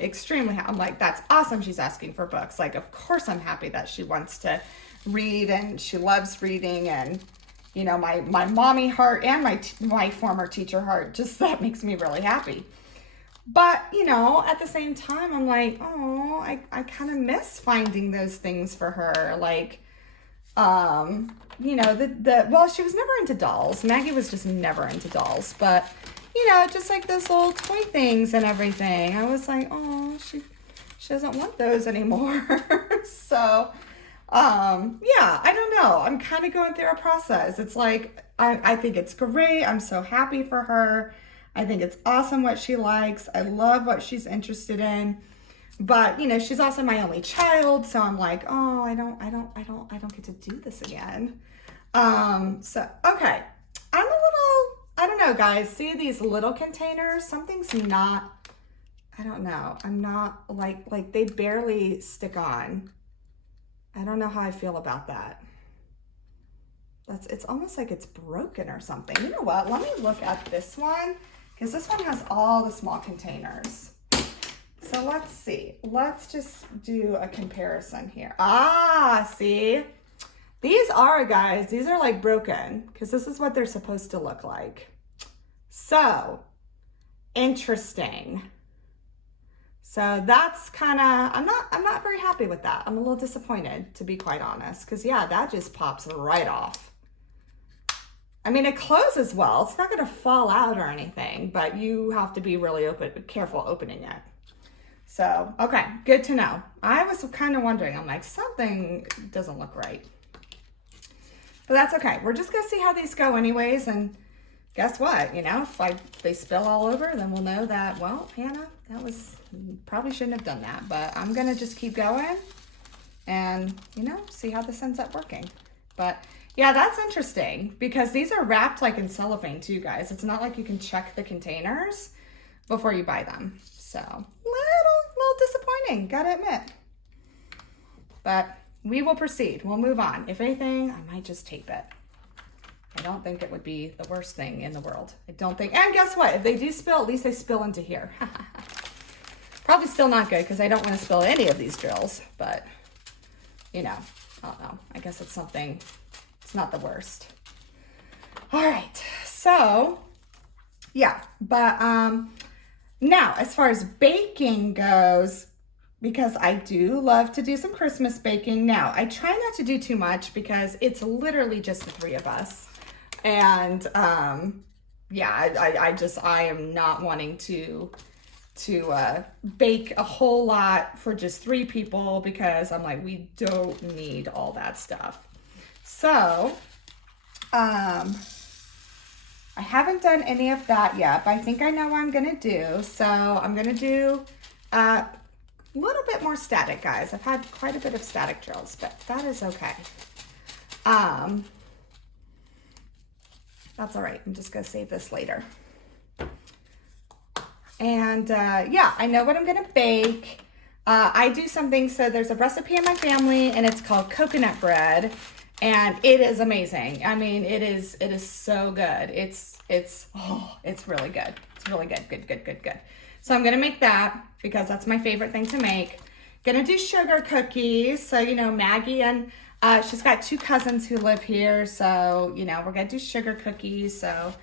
like, that's awesome. She's asking for books. Like, of course I'm happy that she wants to read and she loves reading. And, you know, my mommy heart and my former teacher heart, just that makes me really happy. But, you know, at the same time, I'm like, oh, I kind of miss finding those things for her. Like, you know, well, she was never into dolls. Maggie was just never into dolls, but you know, just like those little toy things and everything. I was like, oh, she doesn't want those anymore. So, yeah, I don't know. I'm kind of going through a process. It's like, I think it's great. I'm so happy for her. I think it's awesome what she likes. I love what she's interested in. But, you know, she's also my only child. So I'm like, oh, I don't get to do this again. So, okay. I'm a little, I don't know, guys. See these little containers? Something's not, I don't know. I'm not like they barely stick on. I don't know how I feel about that. It's almost like it's broken or something. You know what? Let me look at this one, because this one has all the small containers. So let's see. Let's just do a comparison here. Ah, see? These are, guys, these are like broken, because this is what they're supposed to look like. So, interesting. So that's kind of, I'm not very happy with that. I'm a little disappointed, to be quite honest, because yeah, that just pops right off. I mean, it closes well. It's not going to fall out or anything, but you have to be really careful opening it. So, okay, good to know. I was kind of wondering, I'm like, something doesn't look right. But that's okay. We're just going to see how these go anyways. And guess what? You know, if they spill all over, then we'll know that, well, Hannah, probably shouldn't have done that. But I'm going to just keep going and, you know, see how this ends up working. But Yeah, that's interesting because these are wrapped like in cellophane too, guys. It's not like you can check the containers before you buy them. So, little disappointing, gotta admit. But we will proceed. We'll move on. If anything, I might just tape it. I don't think it would be the worst thing in the world. I don't think. And guess what? If they do spill, at least they spill into here. Probably still not good because I don't want to spill any of these drills. But, you know, I don't know. I guess it's something. It's not the worst. All right. So, yeah. But now, as far as baking goes, because I do love to do some Christmas baking. Now, I try not to do too much because it's literally just the three of us. And yeah, I am not wanting to bake a whole lot for just 3 people because I'm like, we don't need all that stuff. So, I haven't done any of that yet, but I think I know what I'm gonna do. So I'm gonna do a little bit more static, guys. I've had quite a bit of static drills, but that is okay. That's all right. I'm just gonna save this later. And yeah, I know what I'm gonna bake. I do something, so there's a recipe in my family and it's called coconut bread. And it is amazing. I mean, it is so good. It's really good. It's really good. Good. So I'm gonna make that because that's my favorite thing to make. Gonna do sugar cookies. So, you know, Maggie and she's got 2 cousins who live here. So, you know, we're gonna do sugar cookies. So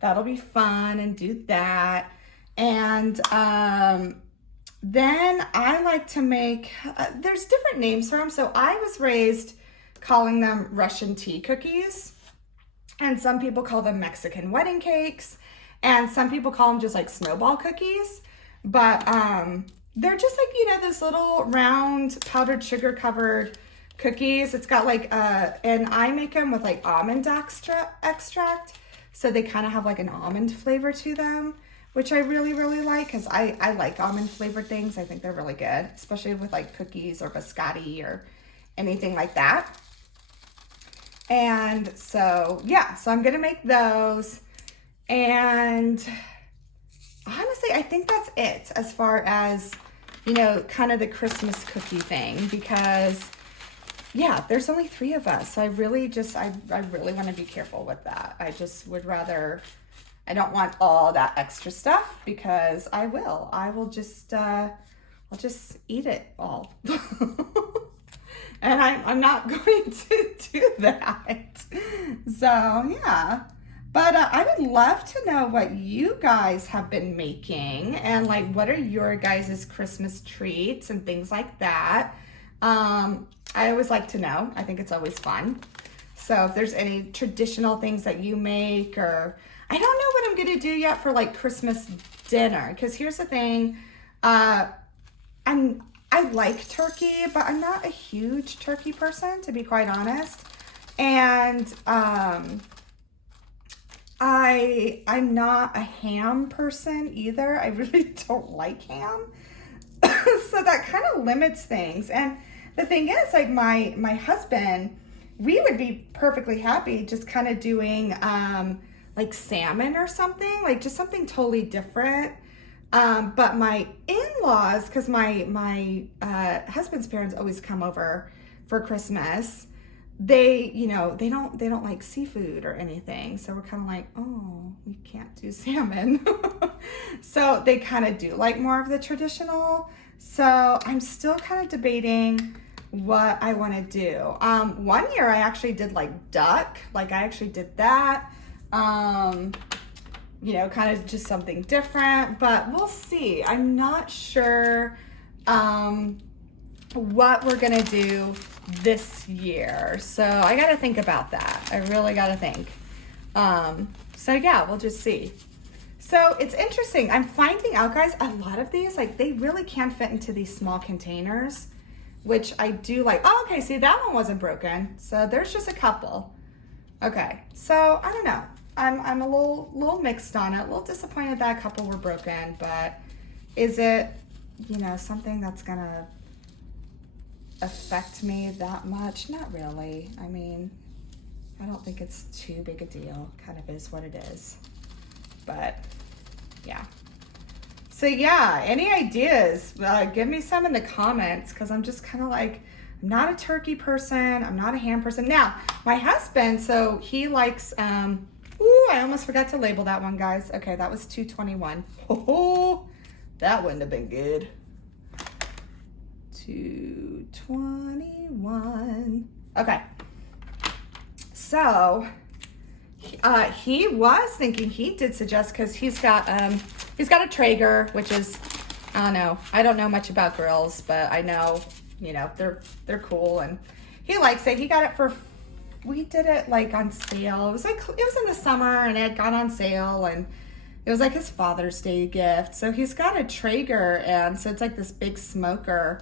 that'll be fun and do that. And then I like to make, there's different names for them. So I was raised calling them Russian tea cookies. And some people call them Mexican wedding cakes. And some people call them just like snowball cookies. But they're just like, you know, this little round powdered sugar covered cookies. It's got like, and I make them with like almond extract. So they kind of have like an almond flavor to them, which I really like because I like almond flavored things. I think they're really good, especially with like cookies or biscotti or anything like that. And so, yeah, so I'm going to make those. And honestly, I think that's it as far as, you know, kind of the Christmas cookie thing because, yeah, there's only 3 of us. So I really want to be careful with that. I just would rather, I don't want all that extra stuff because I will just, I'll just eat it all. And I'm not going to do that. So, yeah. But I would love to know what you guys have been making and like what are your guys' Christmas treats and things like that. I always like to know. I think it's always fun. So if there's any traditional things that you make or I don't know what I'm going to do yet for like Christmas dinner. Because here's the thing. I like turkey, but I'm not a huge turkey person, to be quite honest. And I'm not a ham person either. I really don't like ham. So that kind of limits things. And the thing is, like my husband, we would be perfectly happy just kind of doing like salmon or something, like just something totally different. But my in-laws, because my husband's parents always come over for Christmas, they, you know, they don't like seafood or anything. So we're kind of like, oh, we can't do salmon. So they kind of do like more of the traditional. So I'm still kind of debating what I want to do. One year I actually did like duck, like I actually did that. You know, kind of just something different, but we'll see. I'm not sure what we're gonna do this year. So I gotta think about that. I really gotta think. So yeah, we'll just see. So it's interesting. I'm finding out, guys, a lot of these, like they really can fit into these small containers, which I do like. Oh, okay, see that one wasn't broken. So there's just a couple. Okay, so I don't know. I'm a little mixed on it, a little disappointed that a couple were broken, but is it, you know, something that's gonna affect me that much? Not really. I mean, I don't think it's too big a deal. Kind of is what it is. But yeah. So yeah, any ideas? Give me some in the comments, because I'm just kind of like, I'm not a turkey person. I'm not a ham person. Now, my husband, so he likes, ooh, I almost forgot to label that one, guys. Okay, that was 221. Oh, that wouldn't have been good. 221. Okay. So, he was thinking, he did suggest, because he's got a Traeger, which is, I don't know much about grills, but I know, they're cool, and he likes it. He got it we did it like on sale. It was in the summer, and it had gone on sale, and it was like his Father's Day gift. So he's got a Traeger, and so it's like this big smoker.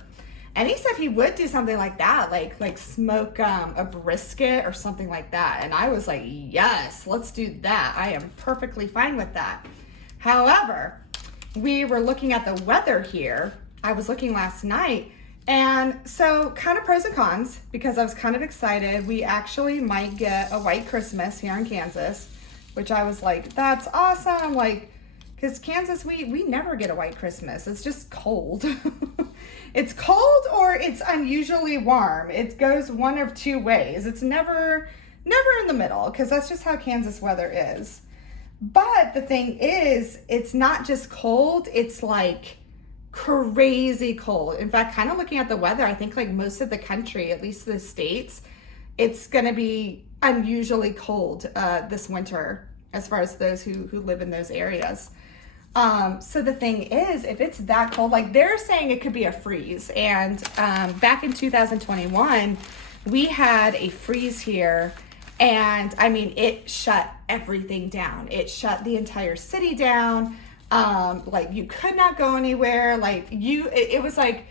And he said he would do something like that, like smoke a brisket or something like that. And I was like, yes, let's do that. I am perfectly fine with that. However, we were looking at the weather here. I was looking last night. And so kind of pros and cons, because I was kind of excited. We actually might get a white Christmas here in Kansas, which I was like, that's awesome. Like, because Kansas, we never get a white Christmas. It's just cold. It's cold or it's unusually warm. It goes one of two ways. It's never in the middle, because that's just how Kansas weather is. But the thing is, it's not just cold, it's like crazy cold. In fact, kind of looking at the weather, I think like most of the country, at least the States, it's going to be unusually cold this winter, as far as those who live in those areas. So the thing is, if it's that cold, like they're saying it could be a freeze. And back in 2021, we had a freeze here, and I mean, it shut everything down. It shut the entire city down. Like you could not go anywhere. Like it was like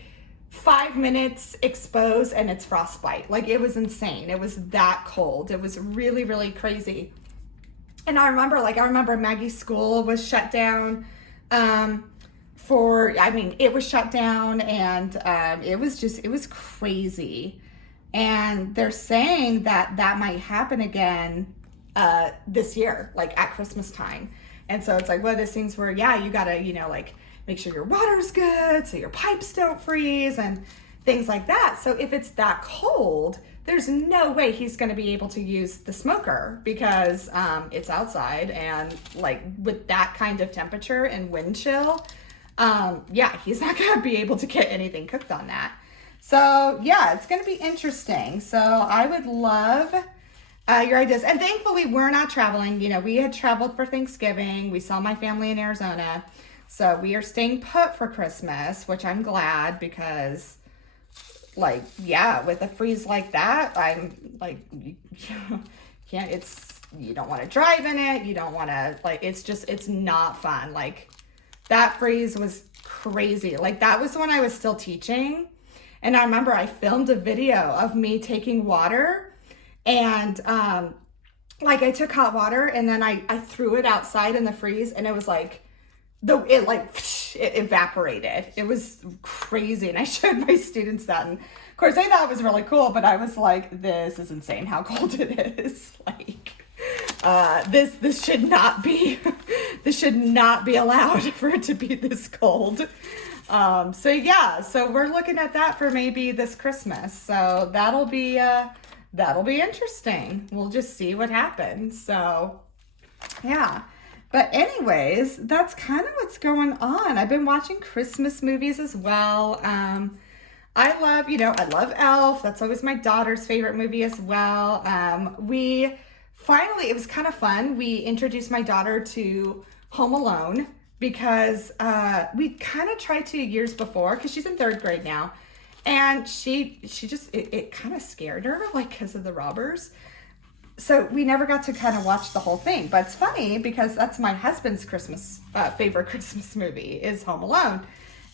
5 minutes exposed and it's frostbite. Like it was insane. It was that cold. It was really, really crazy. And I remember Maggie's school was shut down it was shut down, and it was crazy. And they're saying that might happen again this year, like at Christmas time. And so it's like one of those things where, yeah, you gotta, like make sure your water's good so your pipes don't freeze and things like that. So if it's that cold, there's no way he's going to be able to use the smoker, because it's outside, and like with that kind of temperature and wind chill, yeah, he's not going to be able to get anything cooked on that. So yeah, it's going to be interesting. So I would love your ideas. And thankfully we're not traveling. We had traveled for Thanksgiving. We saw my family in Arizona. So we are staying put for Christmas, which I'm glad, because like, yeah, with a freeze like that, I'm like, you don't want to drive in it. You don't want to, like, it's not fun. Like that freeze was crazy. Like that was when I was still teaching. And I remember I filmed a video of me taking water, and like I took hot water and then I threw it outside in the freeze, and it was like, it evaporated. It was crazy. And I showed my students that, and of course they thought it was really cool, but I was like, this is insane how cold it is. Like, this should not be, this should not be allowed for it to be this cold. So yeah, so we're looking at that for maybe this Christmas. So that'll be interesting. We'll just see what happens. So yeah. But anyways, that's kind of what's going on. I've been watching Christmas movies as well. I love Elf. That's always my daughter's favorite movie as well. It was kind of fun. We introduced my daughter to Home Alone, because we kind of tried to years before, because she's in 3rd grade now. And she just, it kind of scared her, like, because of the robbers. So we never got to kind of watch the whole thing. But it's funny, because that's my husband's favorite Christmas movie is Home Alone.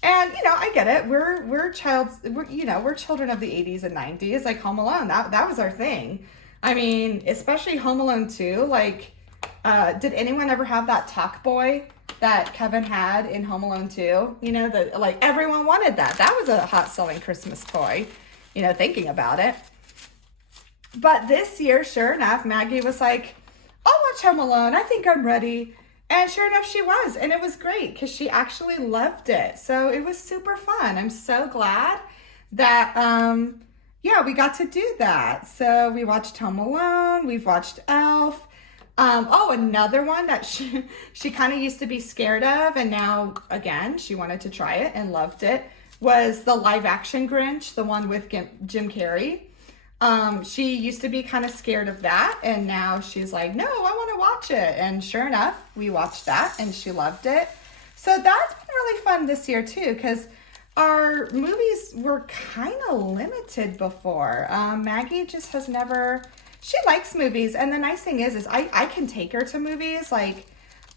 And, I get it. We're children of the 80s and 90s, like Home Alone. That was our thing. I mean, especially Home Alone 2. Like, did anyone ever have that talk boy that Kevin had in Home Alone 2? Like everyone wanted that. That was a hot selling Christmas toy, thinking about it. But this year, sure enough, Maggie was like, I'll watch Home Alone. I think I'm ready. And sure enough, she was. And it was great because she actually loved it. So it was super fun. I'm so glad that, yeah, we got to do that. So we watched Home Alone. We've watched Elf. Oh, another one that she kind of used to be scared of. And now, again, she wanted to try it and loved it. Was the live action Grinch, the one with Jim Carrey. She used to be kind of scared of that, and now she's like, no, I want to watch it. And sure enough, we watched that and she loved it. So that's been really fun this year too, because our movies were kind of limited before. Maggie just has never, she likes movies. And the nice thing is I can take her to movies. Like,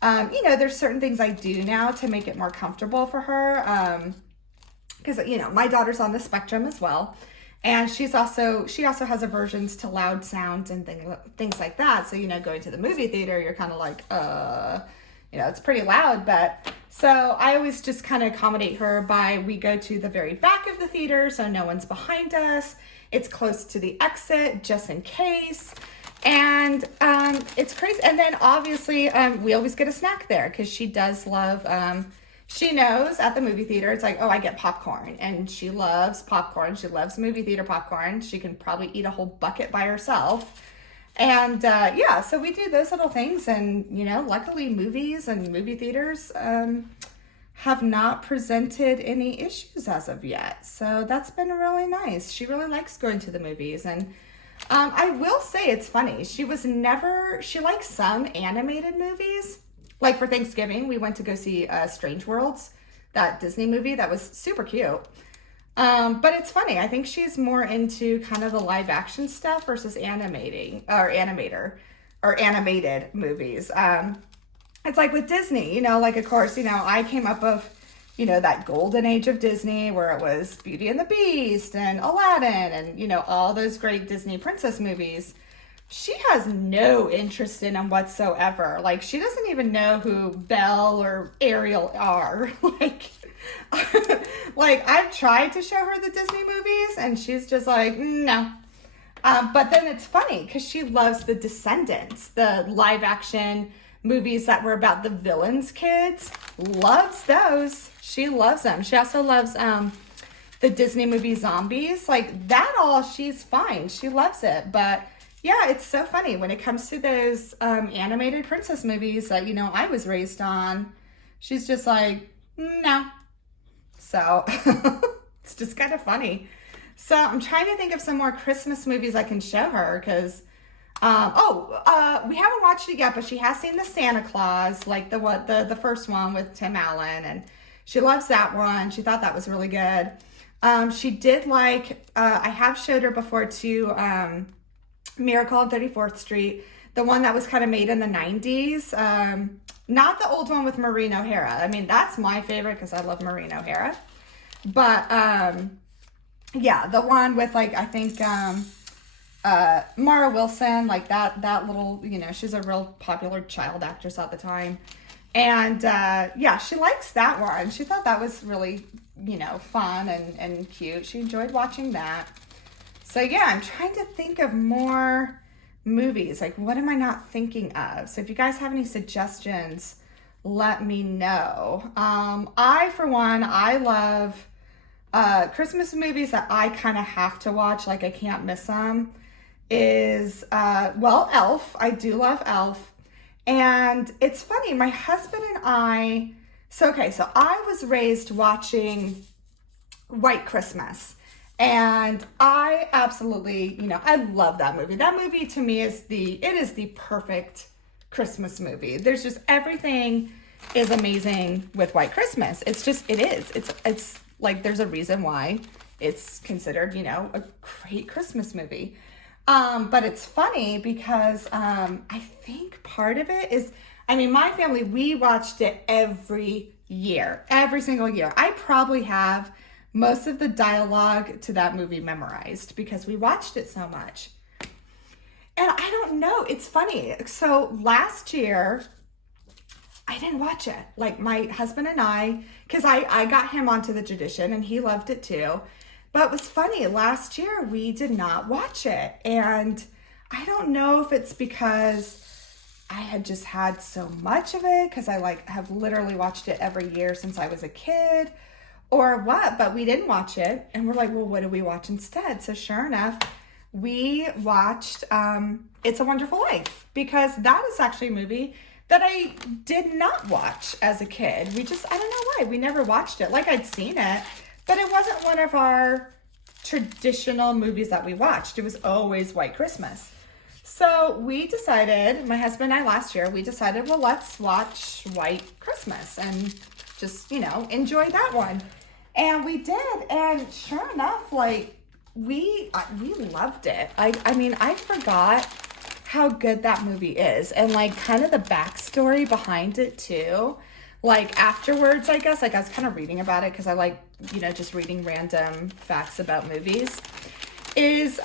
you know, there's certain things I do now to make it more comfortable for her. Because, you know, my daughter's on the spectrum as well. And she also has aversions to loud sounds and things like that. So, you know, going to the movie theater, you're kind of like, you know, it's pretty loud. But so I always just kind of accommodate her by, we go to the very back of the theater so no one's behind us. It's close to the exit just in case. And it's crazy. And then obviously we always get a snack there because she does love, she knows at the movie theater, it's like, oh, I get popcorn. And she loves popcorn. She loves movie theater popcorn. She can probably eat a whole bucket by herself. And yeah, so we do those little things. And, you know, luckily movies and movie theaters have not presented any issues as of yet. So that's been really nice. She really likes going to the movies. And I will say it's funny. She likes some animated movies. Like for Thanksgiving, we went to go see Strange Worlds, that Disney movie that was super cute. But it's funny. I think she's more into kind of the live action stuff versus animated movies. It's like with Disney, you know, like of course, you know, I came up of, you know, that golden age of Disney where it was Beauty and the Beast and Aladdin and, you know, all those great Disney princess movies. She has no interest in them whatsoever. Like, she doesn't even know who Belle or Ariel are. Like, I've tried to show her the Disney movies, and she's just like, no. But then it's funny, because she loves the Descendants, the live-action movies that were about the villains' kids. Loves those. She loves them. She also loves the Disney movie Zombies. Like, that all, she's fine. She loves it, but... yeah, it's so funny when it comes to those animated princess movies that, you know, I was raised on. She's just like, no. So it's just kind of funny. So I'm trying to think of some more Christmas movies I can show her because, we haven't watched it yet, but she has seen the Santa Claus, like the first one with Tim Allen, and she loves that one. She thought that was really good. She did like, I have showed her before too, Miracle on 34th Street, the one that was kind of made in the 90s. Not the old one with Maureen O'Hara. I mean, that's my favorite because I love Maureen O'Hara. But, yeah, the one with, like, I think, Mara Wilson, like that little, you know, she's a real popular child actress at the time. And, yeah, she likes that one. She thought that was really, you know, fun and cute. She enjoyed watching that. So yeah, I'm trying to think of more movies. Like, what am I not thinking of? So if you guys have any suggestions, let me know. For one, I love Christmas movies that I kind of have to watch, like I can't miss them, is, Elf. I do love Elf. And it's funny, my husband and I, so I was raised watching White Christmas. And I absolutely, you know, I love that movie. That movie to me is the perfect Christmas movie. There's just everything is amazing with White Christmas. It's just, it is. It's like, there's a reason why it's considered, you know, a great Christmas movie. But it's funny because I think part of it is, I mean, my family, we watched it every single year. I probably have most of the dialogue to that movie memorized because we watched it so much. And I don't know, it's funny. So last year, I didn't watch it. Like my husband and I, because I got him onto the tradition and he loved it too. But it was funny, last year we did not watch it. And I don't know if it's because I had just had so much of it, because I like have literally watched it every year since I was a kid, or what, but we didn't watch it. And we're like, well, what do we watch instead? So sure enough, we watched It's a Wonderful Life, because that is actually a movie that I did not watch as a kid. I don't know why, we never watched it. Like, I'd seen it, but it wasn't one of our traditional movies that we watched. It was always White Christmas. So we decided, my husband and I last year, we decided, well, let's watch White Christmas and just, enjoy that one. And we did, and sure enough, like, we loved it. I mean, I forgot how good that movie is, and like kind of the backstory behind it too. Like afterwards, I guess, like I was kind of reading about it because I like, just reading random facts about movies. Is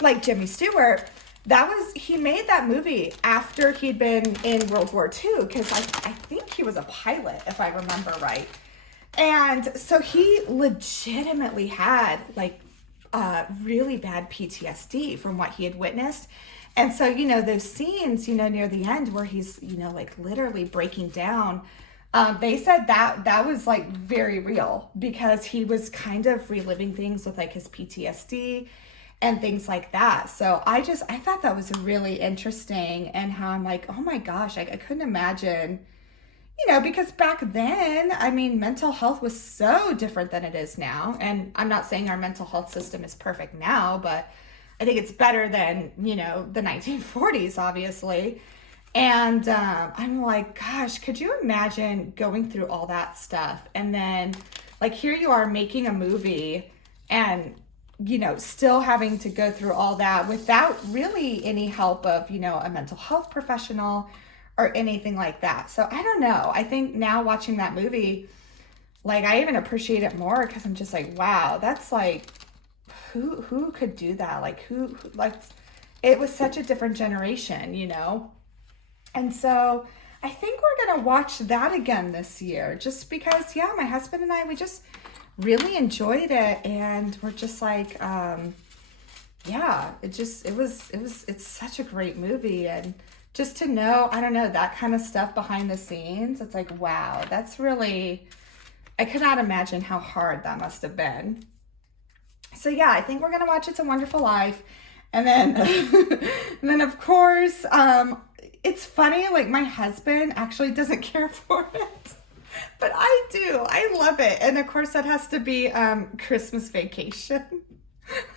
like Jimmy Stewart, he made that movie after he'd been in World War II, because I think he was a pilot, if I remember right. And so he legitimately had like really bad PTSD from what he had witnessed. And so, those scenes, near the end where he's, like literally breaking down, they said that was like very real, because he was kind of reliving things with like his PTSD and things like that. So I thought that was really interesting, and how I'm like, oh my gosh, I couldn't imagine, because back then, I mean, mental health was so different than it is now. And I'm not saying our mental health system is perfect now, but I think it's better than, the 1940s, obviously. And I'm like, gosh, could you imagine going through all that stuff? And then, like, here you are making a movie and, still having to go through all that without really any help of, a mental health professional or anything like that. So I don't know. I think now watching that movie, like, I even appreciate it more, because I'm just like, wow, that's like, who could do that? Like, who like, it was such a different generation, And so I think we're going to watch that again this year, just because, yeah, my husband and I, we just really enjoyed it. And we're just like, yeah, it's such a great movie. And just to know, I don't know, that kind of stuff behind the scenes, it's like, wow, that's really, I could not imagine how hard that must have been. So yeah, I think we're going to watch It's a Wonderful Life. And then, and then of course, it's funny, like my husband actually doesn't care for it, but I do. I love it. And of course that has to be Christmas Vacation.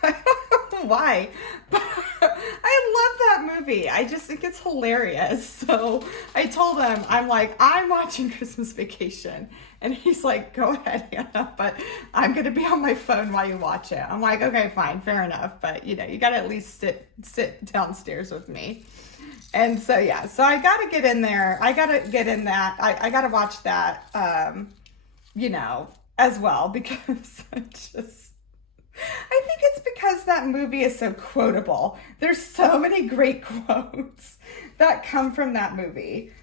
I don't know why, but I love that movie. I just think it's hilarious. So I told him, I'm like, I'm watching Christmas Vacation. And he's like, go ahead, Hannah, but I'm going to be on my phone while you watch it. I'm like, okay, fine, fair enough. But, you got to at least sit downstairs with me. And so, yeah, so I got to get in there. I got to get in that. I got to watch that, as well, because I think it's because that movie is so quotable. There's so many great quotes that come from that movie.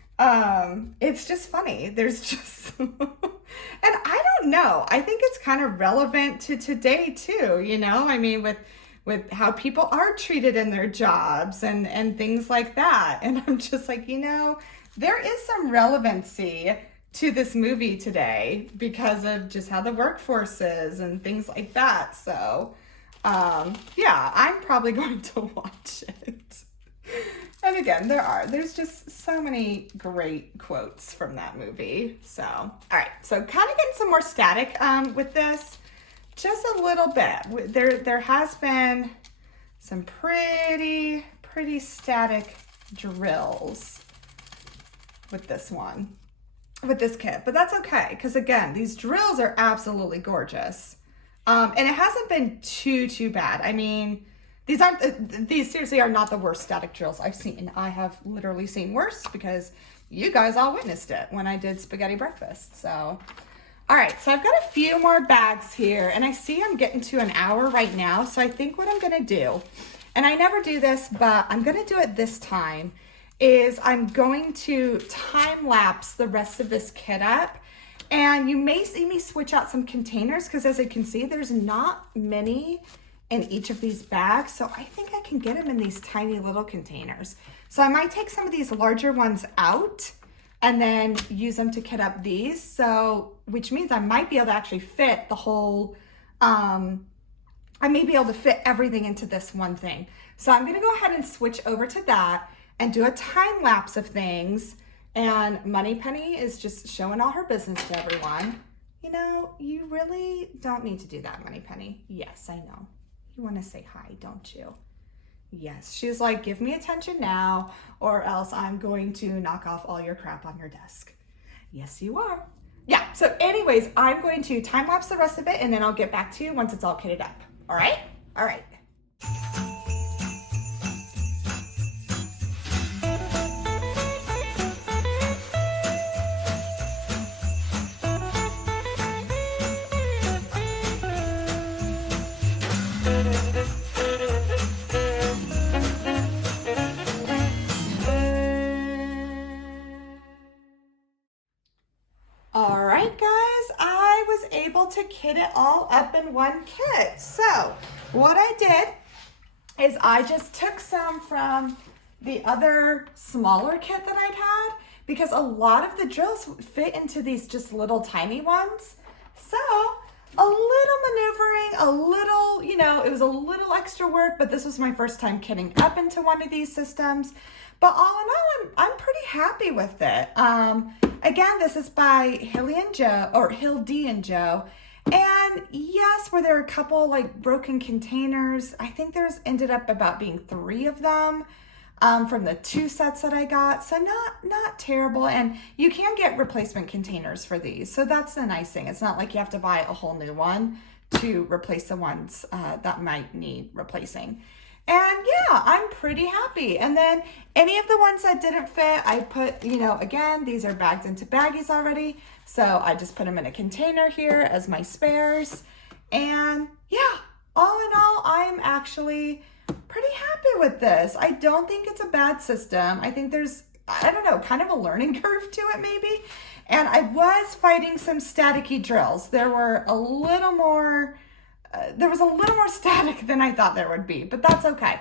It's just funny. There's just, and I don't know. I think it's kind of relevant to today too, I mean, with how people are treated in their jobs and things like that. And I'm just like, there is some relevancy to this movie today because of just how the workforce is and things like that. So, yeah, I'm probably going to watch it. And again, there's just so many great quotes from that movie. So, all right. So kind of getting some more static with this, just a little bit. There has been some pretty static drills with this one, with this kit, but that's okay. Because again, these drills are absolutely gorgeous. And it hasn't been too bad. I mean, these seriously are not the worst static drills I've seen. I have literally seen worse, because you guys all witnessed it when I did spaghetti breakfast. So, all right, so I've got a few more bags here, and I see I'm getting to an hour right now. So I think what I'm gonna do, and I never do this, but I'm gonna do it this time, is I'm going to time lapse the rest of this kit up, And you may see me switch out some containers because as you can see, there's not many in each of these bags. So I think I can get them in these tiny little containers. So I might take some of these larger ones out and then use them to kit up these. So, which means I might be able to actually fit the whole, I may be able to fit everything into this one thing. So I'm gonna go ahead and switch over to that and do a time lapse of things. And Money Penny is just showing all her business to everyone. You know, you really don't need to do that, Money Penny. Yes, I know. You wanna say hi, don't you? Yes, she's like, give me attention now or else I'm going to knock off all your crap on your desk. Yes, you are. Yeah, so anyways, I'm going to time lapse the rest of it and then I'll get back to you once it's all kitted up. All right? All right. All right, guys, I was able to kit it all up in one kit. So what I did is I just took some from the other smaller kit that I'd had because a lot of the drills fit into these just little tiny ones. So a little maneuvering, a little, you know, it was a little extra work, but this was my first time kitting up into one of these systems. But all in all, I'm pretty happy with it. Again, this is by Hildie and Joe. And yes, were there a couple like broken containers? I think there's ended up about being 3 of them from the 2 sets that I got. So not terrible. And you can get replacement containers for these. So that's the nice thing. It's not like you have to buy a whole new one to replace the ones that might need replacing. And yeah, I'm pretty happy. And then any of the ones that didn't fit, I put, you know, again, these are bagged into baggies already. So I just put them in a container here as my spares. And yeah, all in all, I'm actually pretty happy with this. I don't think it's a bad system. I think there's, I don't know, kind of a learning curve to it maybe. And I was fighting some staticky drills. There were a little more, there was a little more static than I thought there would be, but that's okay.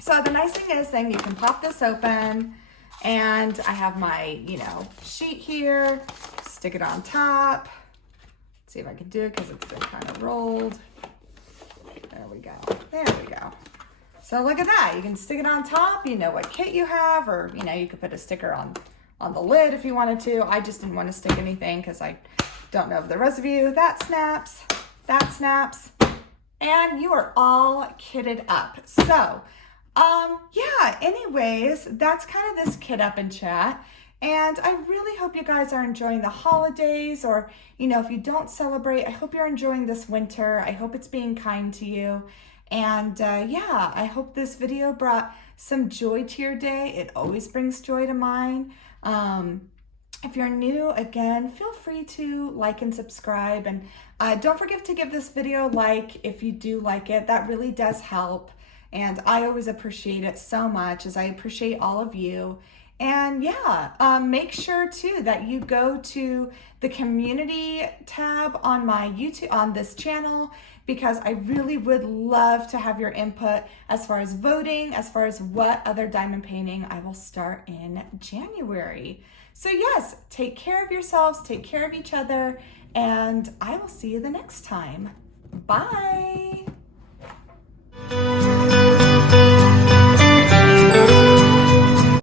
So the nice thing is then you can pop this open and I have my, you know, sheet here, stick it on top. Let's see if I can do it because it's been kind of rolled. There we go. There we go. So look at that. You can stick it on top. You know what kit you have, or, you know, you could put a sticker on the lid if you wanted to. I just didn't want to stick anything because I don't know if the rest of you, that snaps, and you are all kitted up. So, yeah, anyways, that's kind of this kit up and chat. And I really hope you guys are enjoying the holidays, or, you know, if you don't celebrate, I hope you're enjoying this winter. I hope it's being kind to you. And yeah, I hope this video brought some joy to your day. It always brings joy to mine. If you're new, again, feel free to like and subscribe. And don't forget to give this video a like if you do like it. That really does help. And I always appreciate it so much, as I appreciate all of you. And yeah, make sure too that you go to the community tab on my YouTube, on this channel, because I really would love to have your input as far as voting, as far as what other diamond painting I will start in January. So yes, take care of yourselves, take care of each other, and I will see you the next time. Bye.